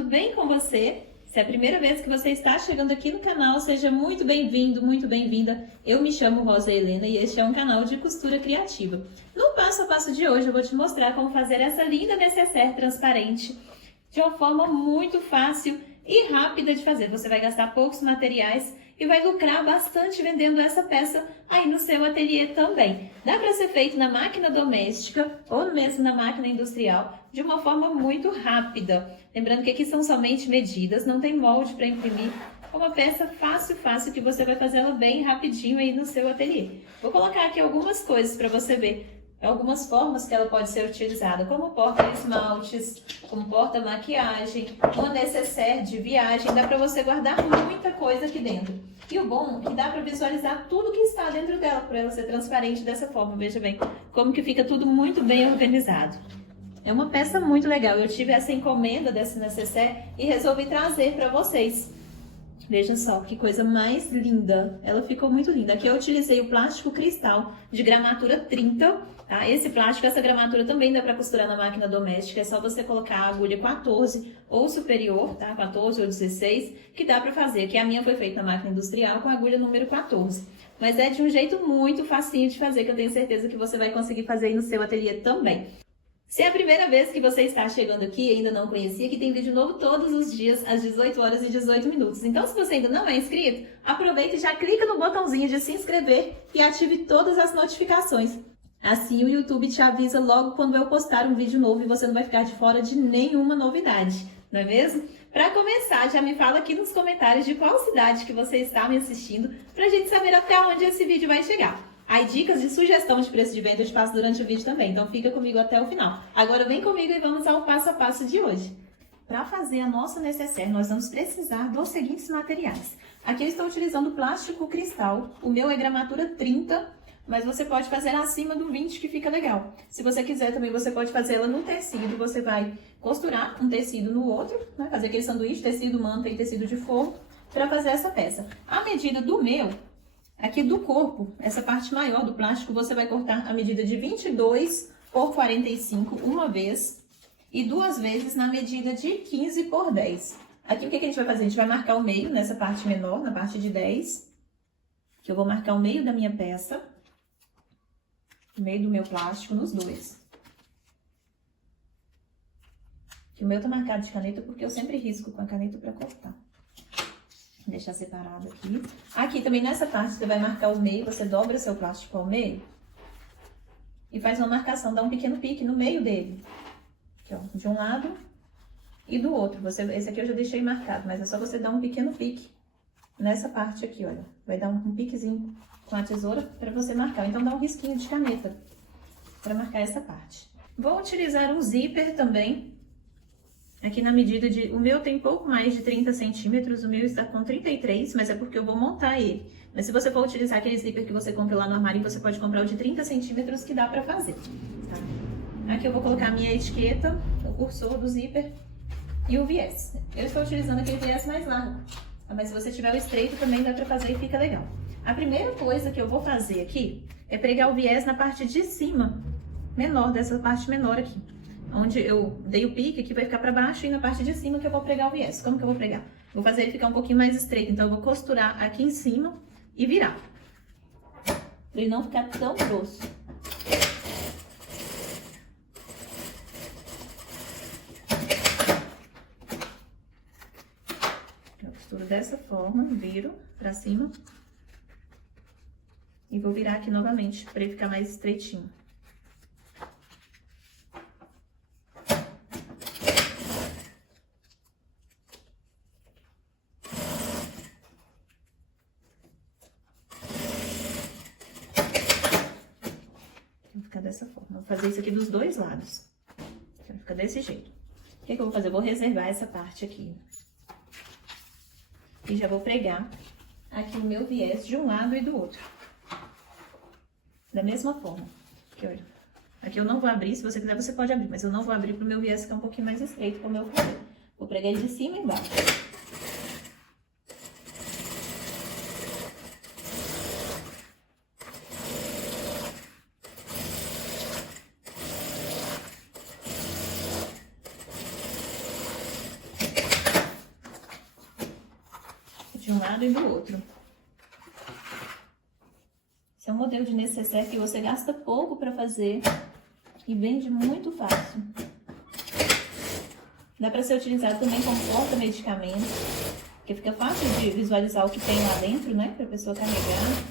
tudo bem com você? Se é a primeira vez que você está chegando aqui no canal, seja muito bem-vindo, muito bem-vinda. Eu me chamo Rosa Helena e este é um canal de costura criativa. No passo a passo de hoje eu vou te mostrar como fazer essa linda necessaire transparente de uma forma muito fácil e rápida de fazer. Você vai gastar poucos materiais e vai lucrar bastante vendendo essa peça aí no seu ateliê também. Dá para ser feito na máquina doméstica ou mesmo na máquina industrial de uma forma muito rápida. Lembrando que aqui são somente medidas, não tem molde para imprimir. É uma peça fácil que você vai fazer ela bem rapidinho aí no seu ateliê. Vou colocar aqui algumas coisas para você ver. Algumas formas que ela pode ser utilizada, como porta-esmaltes, como porta-maquiagem, uma necessaire de viagem. Dá para você guardar muita coisa aqui dentro. E o bom é que dá para visualizar tudo que está dentro dela, por ela ser transparente dessa forma. Veja bem como que fica tudo muito bem organizado. É uma peça muito legal. Eu tive essa encomenda dessa necessaire e resolvi trazer para vocês. Veja só que coisa mais linda. Ela ficou muito linda. Aqui eu utilizei o plástico cristal de gramatura 30. Tá? Esse plástico, essa gramatura também dá para costurar na máquina doméstica. É só você colocar a agulha 14 ou superior, tá? 14 ou 16, que dá para fazer. Aqui a minha foi feita na máquina industrial com a agulha número 14. Mas é de um jeito muito facinho de fazer, que eu tenho certeza que você vai conseguir fazer aí no seu ateliê também. Se é a primeira vez que você está chegando aqui e ainda não conhecia, que tem vídeo novo todos os dias às 18 horas e 18 minutos. Então, se você ainda não é inscrito, aproveita e já clica no botãozinho de se inscrever e ative todas as notificações. Assim o YouTube te avisa logo quando eu postar um vídeo novo e você não vai ficar de fora de nenhuma novidade, não é mesmo? Para começar, já me fala aqui nos comentários de qual cidade que você está me assistindo, para a gente saber até onde esse vídeo vai chegar. Aí dicas de sugestão de preço de venda eu te passo durante o vídeo também, então fica comigo até o final. Agora vem comigo e vamos ao passo a passo de hoje. Para fazer a nossa necessaire, nós vamos precisar dos seguintes materiais. Aqui eu estou utilizando plástico cristal, o meu é gramatura 30, mas você pode fazer acima do 20 que fica legal. Se você quiser também, você pode fazer ela no tecido, você vai costurar um tecido no outro, né? Fazer aquele sanduíche, tecido manta e tecido de forro, para fazer essa peça. A medida do meu... Aqui do corpo, essa parte maior do plástico, você vai cortar a medida de 22 por 45 uma vez e duas vezes na medida de 15 por 10. Aqui o que a gente vai fazer? A gente vai marcar o meio nessa parte menor, na parte de 10, que eu vou marcar o meio da minha peça, o meio do meu plástico nos dois. O meu tá marcado de caneta porque eu sempre risco com a caneta para cortar. Vou deixar separado aqui. Aqui também nessa parte você vai marcar o meio, você dobra seu plástico ao meio e faz uma marcação, dá um pequeno pique no meio dele. Aqui, ó, de um lado e do outro. Esse aqui eu já deixei marcado, mas é só você dar um pequeno pique nessa parte aqui, olha. Vai dar um piquezinho com a tesoura para você marcar. Então dá um risquinho de caneta para marcar essa parte. Vou utilizar um zíper também. Aqui na medida de... O meu tem pouco mais de 30 centímetros, o meu está com 33, mas é porque eu vou montar ele. Mas se você for utilizar aquele zíper que você compra lá no armário, você pode comprar o de 30 centímetros que dá pra fazer. Tá? Aqui eu vou colocar a minha etiqueta, o cursor do zíper e o viés. Eu estou utilizando aquele viés mais largo, mas se você tiver o estreito também dá pra fazer e fica legal. A primeira coisa que eu vou fazer aqui é pregar o viés na parte de cima, menor, dessa parte menor aqui. Onde eu dei o pique, aqui vai ficar para baixo, e na parte de cima que eu vou pregar o viés. Como que eu vou pregar? Vou fazer ele ficar um pouquinho mais estreito, então eu vou costurar aqui em cima e virar. Para ele não ficar tão grosso. Eu costuro dessa forma, viro para cima. E vou virar aqui novamente, para ele ficar mais estreitinho. Ficar dessa forma. Vou fazer isso aqui dos dois lados. Vai ficar desse jeito. O que eu vou fazer? Eu vou reservar essa parte aqui. E já vou pregar aqui o meu viés de um lado e do outro. Da mesma forma. Aqui, olha. Aqui eu não vou abrir, se você quiser você pode abrir, mas eu não vou abrir para o meu viés ficar um pouquinho mais estreito, como eu falei. Vou pregar ele de cima e embaixo. de um lado e do outro. Esse é um modelo de nécessaire que você gasta pouco para fazer e vende muito fácil. Dá para ser utilizado também como porta-medicamento, porque fica fácil de visualizar o que tem lá dentro, né? Para a pessoa carregar.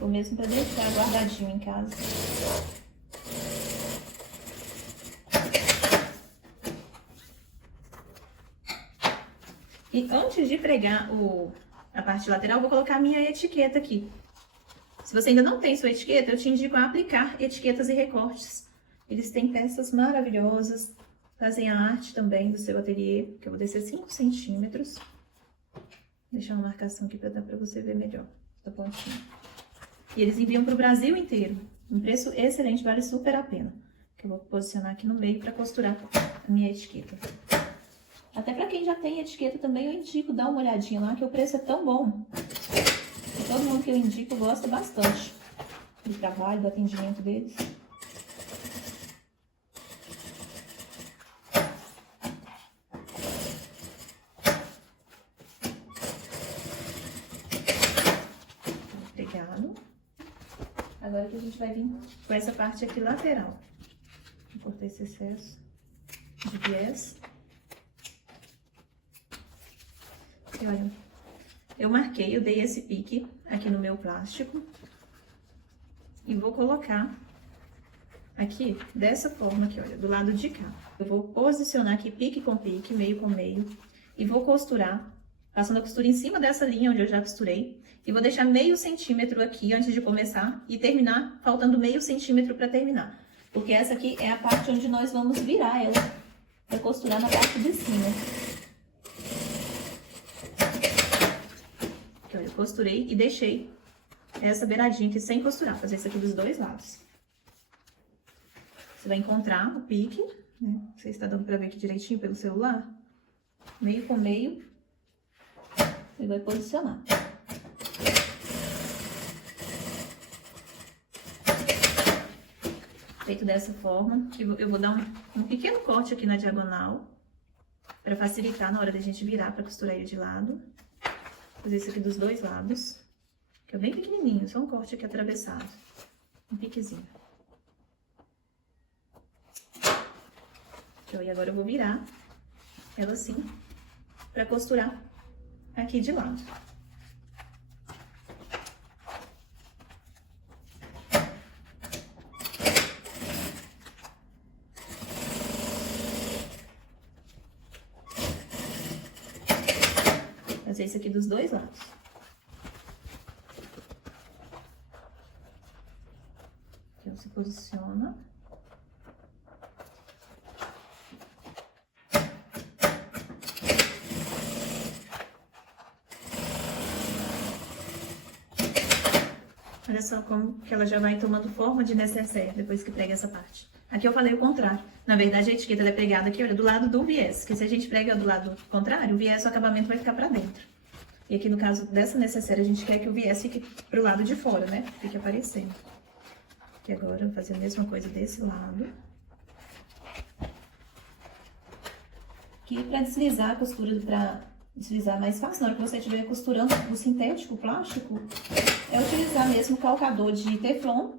Ou mesmo para deixar guardadinho em casa. E antes de pregar a parte lateral, eu vou colocar a minha etiqueta aqui. Se você ainda não tem sua etiqueta, eu te indico a aplicar etiquetas e recortes. Eles têm peças maravilhosas, fazem a arte também do seu ateliê, que eu vou descer 5 centímetros. Vou deixar uma marcação aqui para dar para você ver melhor da pontinha. E eles enviam para o Brasil inteiro. Um preço excelente, vale super a pena. Que eu vou posicionar aqui no meio para costurar a minha etiqueta. Até para quem já tem etiqueta também, eu indico dar uma olhadinha lá, que o preço é tão bom. E todo mundo que eu indico gosta bastante do trabalho, do atendimento deles. Obrigado. Agora que a gente vai vir com essa parte aqui lateral. Vou cortar esse excesso de viés. E olha, eu marquei, eu dei esse pique aqui no meu plástico. E vou colocar aqui, dessa forma aqui, olha, do lado de cá. Eu vou posicionar aqui pique com pique, meio com meio. E vou costurar, passando a costura em cima dessa linha onde eu já costurei. E vou deixar meio centímetro aqui antes de começar e terminar faltando meio centímetro para terminar. Porque essa aqui é a parte onde nós vamos virar ela para costurar na parte de cima. Aqui, olha, eu costurei e deixei essa beiradinha aqui sem costurar, fazer isso aqui dos dois lados. Você vai encontrar o pique, né? Não sei se tá dando para ver aqui direitinho pelo celular. Meio com meio. E vai posicionar. Feito dessa forma, eu vou dar um pequeno corte aqui na diagonal, para facilitar na hora da gente virar, para costurar ele de lado. Fazer isso aqui dos dois lados, que é bem pequenininho, só um corte aqui atravessado, um piquezinho. E agora eu vou virar ela assim, para costurar aqui de lado. Fazer isso aqui dos dois lados. Então, se posiciona. Olha só como que ela já vai tomando forma de nécessaire depois que prega essa parte. Aqui eu falei o contrário. Na verdade, a etiqueta é pregada aqui, olha, do lado do viés. Porque se a gente prega do lado contrário, o viés, o acabamento vai ficar pra dentro. E aqui no caso dessa nécessaire, a gente quer que o viés fique pro lado de fora, né? Fique aparecendo. E agora, eu vou fazer a mesma coisa desse lado. Aqui, pra deslizar a costura, pra deslizar mais fácil, na hora que você estiver costurando o sintético, o plástico, é utilizar mesmo o calcador de teflon.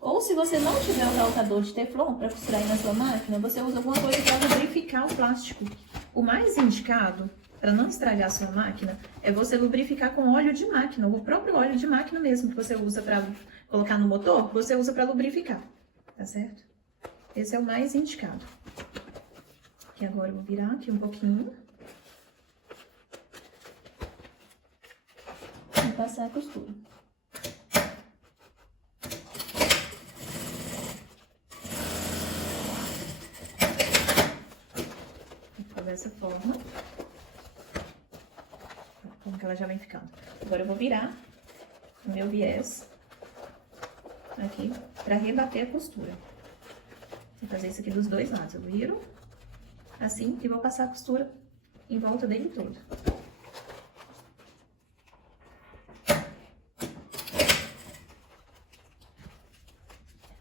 Ou se você não tiver o calcador de teflon para costurar aí na sua máquina, você usa alguma coisa para lubrificar o plástico. O mais indicado, para não estragar a sua máquina, é você lubrificar com óleo de máquina, o próprio óleo de máquina mesmo, que você usa para colocar no motor, você usa para lubrificar, tá certo? Esse é o mais indicado. E agora eu vou virar aqui um pouquinho. E passar a costura. Dessa forma, como que ela já vem ficando. Agora eu vou virar o meu viés aqui para rebater a costura. Vou fazer isso aqui dos dois lados. Eu viro assim e vou passar a costura em volta dele todo.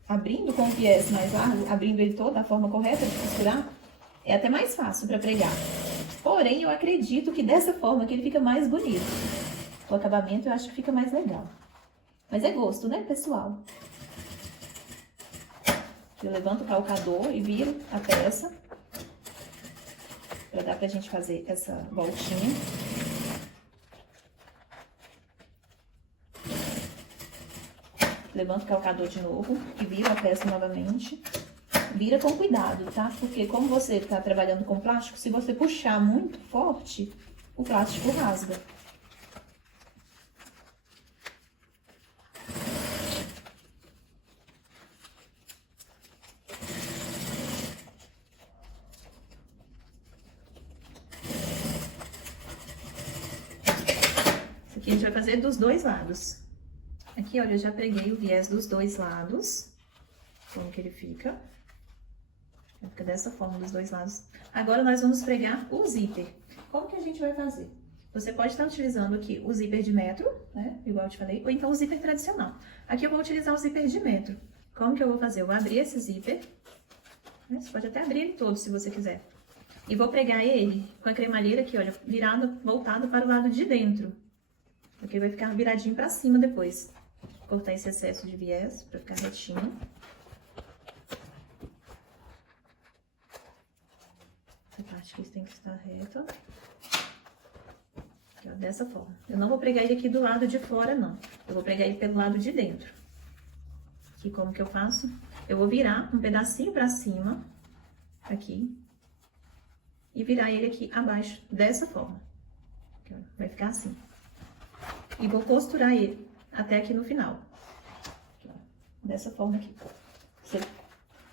Abrindo com o viés mais largo, abrindo ele todo da forma correta de costurar, é até mais fácil para pregar. Porém, eu acredito que dessa forma que ele fica mais bonito. O acabamento eu acho que fica mais legal. Mas é gosto, né, pessoal? Eu levanto o calcador e viro a peça. Pra dar pra gente fazer essa voltinha. Levanto o calcador de novo e viro a peça novamente. Vira com cuidado, tá? Porque como você tá trabalhando com plástico, se você puxar muito forte, o plástico rasga. Isso aqui a gente vai fazer dos dois lados. Aqui, olha, eu já preguei o viés dos dois lados. Como que ele fica. Fica dessa forma, dos dois lados. Agora, nós vamos pregar o zíper. Como que a gente vai fazer? Você pode estar utilizando aqui o zíper de metro, né? Igual eu te falei. Ou então o zíper tradicional. Aqui eu vou utilizar o zíper de metro. Como que eu vou fazer? Eu vou abrir esse zíper. Né? Você pode até abrir ele todo, se você quiser. E vou pregar ele com a cremalheira aqui, olha, virado, voltado para o lado de dentro. Porque vai ficar viradinho para cima depois. Cortar esse excesso de viés para ficar retinho. Essa parte aqui tem que estar reta. Aqui, ó, dessa forma. Eu não vou pregar ele aqui do lado de fora, não. Eu vou pregar ele pelo lado de dentro. Aqui, como que eu faço? Eu vou virar um pedacinho para cima, aqui. E virar ele aqui abaixo, dessa forma. Aqui, ó, vai ficar assim. E vou costurar ele até aqui no final. Dessa forma aqui. Deixa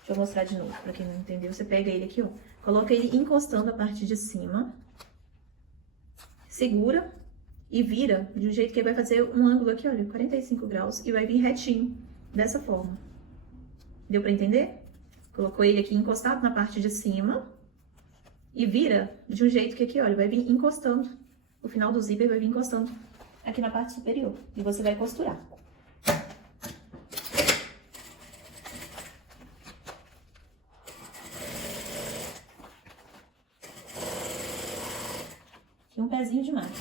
eu mostrar de novo, pra quem não entendeu. Você pega ele aqui, ó. Coloca ele encostando a parte de cima. Segura e vira de um jeito que ele vai fazer um ângulo aqui, olha, 45 graus. E vai vir retinho, dessa forma. Deu pra entender? Colocou ele aqui encostado na parte de cima. E vira de um jeito que aqui, olha, vai vir encostando. O final do zíper vai vir encostando aqui na parte superior. E você vai costurar. Aqui um pezinho de máquina.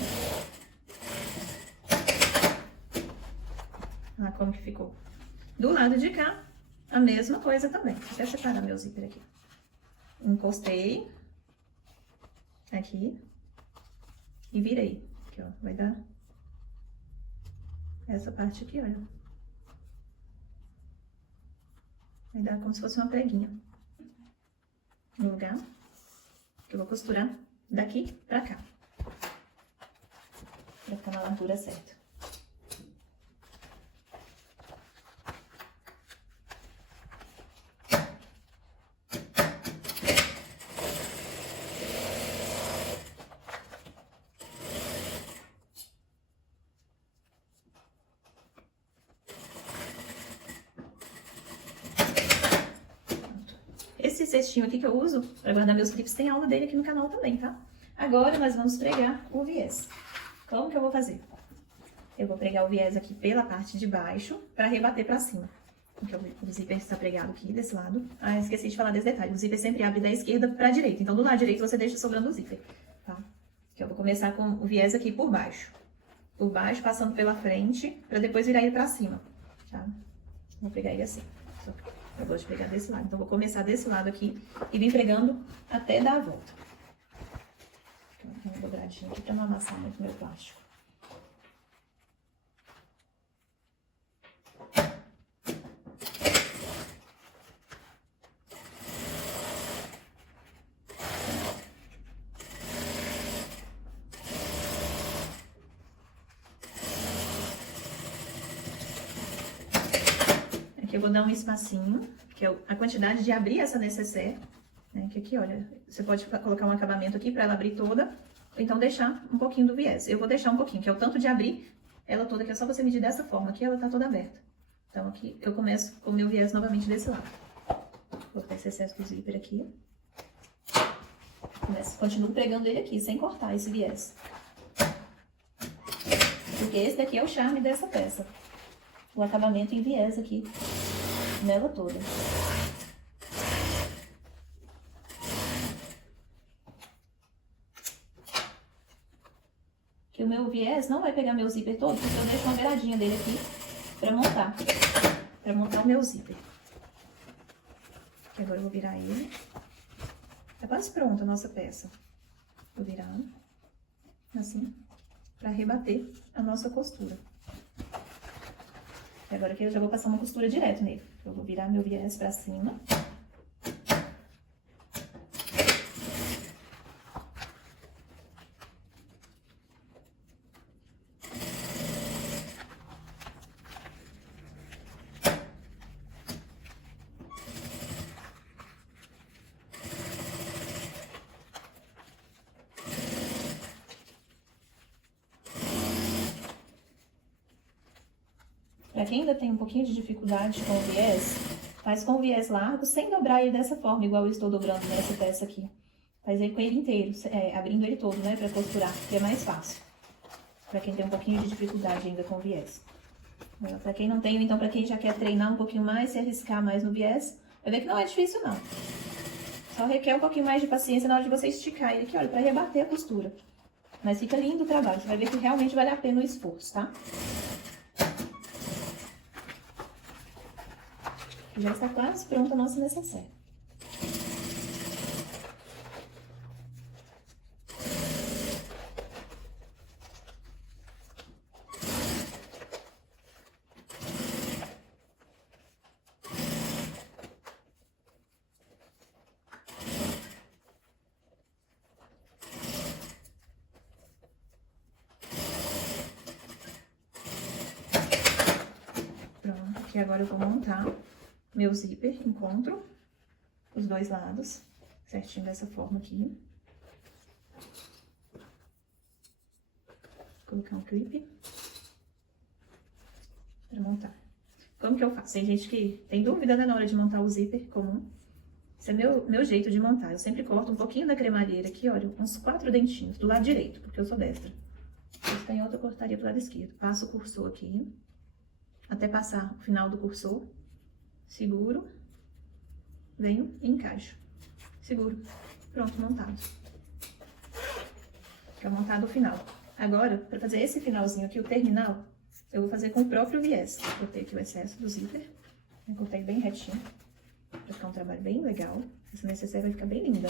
Olha como que ficou. Do lado de cá, a mesma coisa também. Deixa eu separar meu zíper aqui. Encostei. Aqui. E virei. Aqui, ó. Vai dar essa parte aqui, olha. Vai dar como se fosse uma preguinha. No lugar que eu vou costurar daqui pra cá. Pra ficar na largura certa. Esse cestinho aqui que eu uso para guardar meus clipes, tem aula dele aqui no canal também, tá? Agora, nós vamos pregar o viés. Como que eu vou fazer? Eu vou pregar o viés aqui pela parte de baixo para rebater para cima. Porque o zíper está pregado aqui desse lado. Ah, esqueci de falar desse detalhe. O zíper sempre abre da esquerda para a direita. Então, do lado direito, você deixa sobrando o zíper, tá? Aqui eu vou começar com o viés aqui por baixo. Por baixo, passando pela frente, para depois virar ele para cima, tá? Vou pregar ele assim. Eu gosto de pregar desse lado. Então, vou começar desse lado aqui e vir pregando até dar a volta. Então, tem uma dobradinha aqui para não amassar muito meu plástico. Aqui eu vou dar um espacinho, que é a quantidade de abrir essa necessaire, né? Que aqui, olha, você pode colocar um acabamento aqui para ela abrir toda, ou então deixar um pouquinho do viés. Eu vou deixar um pouquinho, que é o tanto de abrir ela toda, que é só você medir dessa forma, aqui ela tá toda aberta. Então aqui eu começo com o meu viés novamente desse lado. Vou colocar esse excesso do zíper aqui. Continuo pregando ele aqui, sem cortar esse viés. Porque esse daqui é o charme dessa peça. O acabamento em viés aqui, nela toda. que o meu viés não vai pegar meu zíper todo, porque eu deixo uma beiradinha dele aqui pra montar o meu zíper. Aqui agora eu vou virar ele. Tá quase pronta a nossa peça. Vou virar assim, pra rebater a nossa costura. E agora aqui eu já vou passar uma costura direto nele. Eu vou virar meu viés pra cima. Pra quem ainda tem um pouquinho de dificuldade com o viés, faz com o viés largo, sem dobrar ele dessa forma, igual eu estou dobrando nessa peça aqui. Faz ele com ele inteiro, abrindo ele todo, né, pra costurar, que é mais fácil. Pra quem tem um pouquinho de dificuldade ainda com o viés. Pra quem não tem, ou então pra quem já quer treinar um pouquinho mais, se arriscar mais no viés, vai ver que não é difícil não. Só requer um pouquinho mais de paciência na hora de você esticar ele aqui, olha, pra rebater a costura. Mas fica lindo o trabalho, você vai ver que realmente vale a pena o esforço, tá? Já está quase pronta a nossa necessaire. Pronto, aqui agora eu vou montar meu zíper, encontro os dois lados, certinho dessa forma aqui. Vou colocar um clipe para montar. Como que eu faço? Tem gente que tem dúvida, né, na hora de montar o zíper comum. Esse é meu jeito de montar. Eu sempre corto um pouquinho da cremalheira aqui, olha, uns 4 dentinhos do lado direito, porque eu sou destra. Se tem outra, eu cortaria pro lado esquerdo. Passo o cursor aqui, até passar o final do cursor. Seguro, venho e encaixo. Seguro. Pronto, montado. Fica montado o final. Agora, para fazer esse finalzinho aqui, o terminal, eu vou fazer com o próprio viés. Cortei aqui o excesso do zíper. Cortei bem retinho. Pra ficar um trabalho bem legal. Essa necessaire vai ficar bem linda.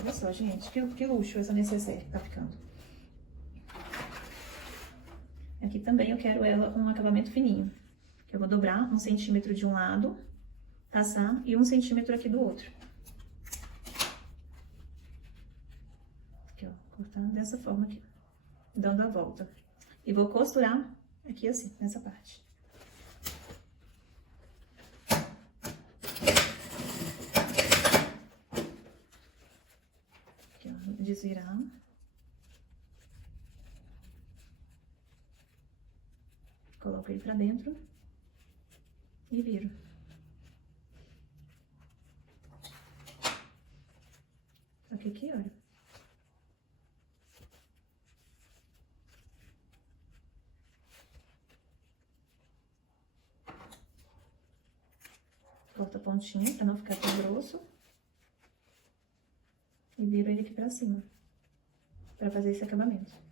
Olha só, gente, que luxo essa necessaire que tá ficando. Aqui também eu quero ela um acabamento fininho. Eu vou dobrar 1 centímetro de um lado, passar, e 1 centímetro aqui do outro. Aqui, ó, cortando dessa forma aqui, dando a volta. E vou costurar aqui assim, nessa parte. Aqui, ó, desvirar. Coloco ele pra dentro. E viro. Só que aqui, olha. Corta a pontinha pra não ficar tão grosso. E viro ele aqui pra cima. Pra fazer esse acabamento.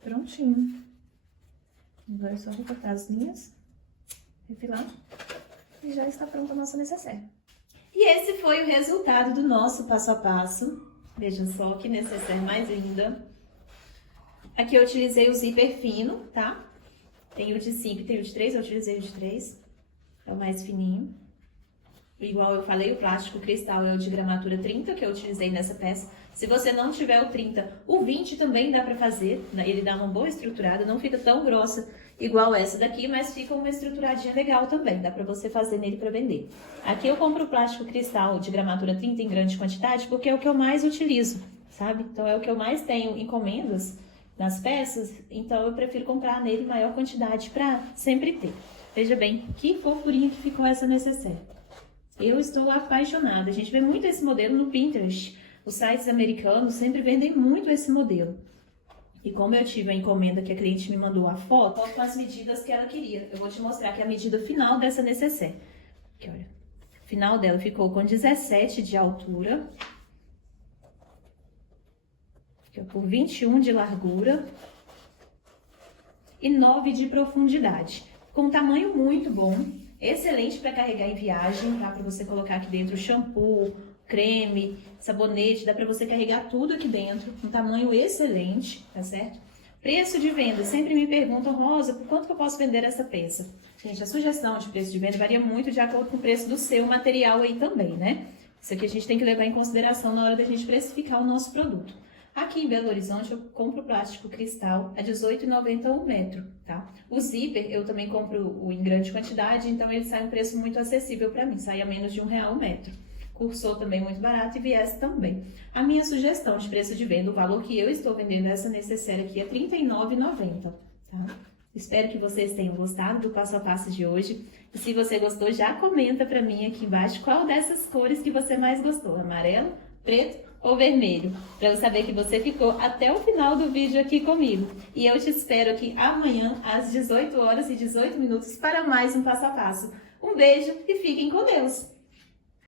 Prontinho. Agora é só recortar as linhas, refilar e já está pronta a nossa necessaire. E esse foi o resultado do nosso passo a passo. Vejam só que necessaire mais linda. Aqui eu utilizei o zíper fino, tá? Tem o de 5 e tem o de 3, eu utilizei o de 3. É o mais fininho. Igual eu falei, o plástico cristal é o de gramatura 30 que eu utilizei nessa peça. Se você não tiver o 30, o 20 também dá pra fazer. Ele dá uma boa estruturada, não fica tão grossa igual essa daqui, mas fica uma estruturadinha legal também. Dá pra você fazer nele pra vender. Aqui eu compro o plástico cristal de gramatura 30 em grande quantidade, porque é o que eu mais utilizo, sabe? Então é o que eu mais tenho encomendas nas peças, então eu prefiro comprar nele em maior quantidade pra sempre ter. Veja bem, que fofurinha que ficou essa necessaire. Eu estou apaixonada. A gente vê muito esse modelo no Pinterest. Os sites americanos sempre vendem muito esse modelo. E como eu tive a encomenda que a cliente me mandou a foto com as medidas que ela queria. Eu vou te mostrar aqui a medida final dessa necessaire. Aqui, olha. O final dela ficou com 17 de altura. Aqui, ó, por 21 de largura. E 9 de profundidade. Com um tamanho muito bom. Excelente para carregar em viagem, tá? Para você colocar aqui dentro shampoo, creme, sabonete, dá para você carregar tudo aqui dentro, um tamanho excelente, tá certo? Preço de venda, sempre me perguntam, Rosa, por quanto que eu posso vender essa peça? Gente, a sugestão de preço de venda varia muito de acordo com o preço do seu material aí também, né? Isso aqui a gente tem que levar em consideração na hora da gente precificar o nosso produto. Aqui em Belo Horizonte eu compro plástico cristal a R$18,90 um metro, tá? O zíper eu também compro em grande quantidade, então ele sai um preço muito acessível para mim, sai a menos de R$1 um metro. Cursor também muito barato e viés também. A minha sugestão de preço de venda, o valor que eu estou vendendo essa necessaire aqui é R$39,90, tá? Espero que vocês tenham gostado do passo a passo de hoje. E se você gostou, já comenta para mim aqui embaixo qual dessas cores que você mais gostou, amarelo, preto ou vermelho, para eu saber que você ficou até o final do vídeo aqui comigo. E eu te espero aqui amanhã às 18 horas e 18 minutos para mais um passo a passo. Um beijo e fiquem com Deus!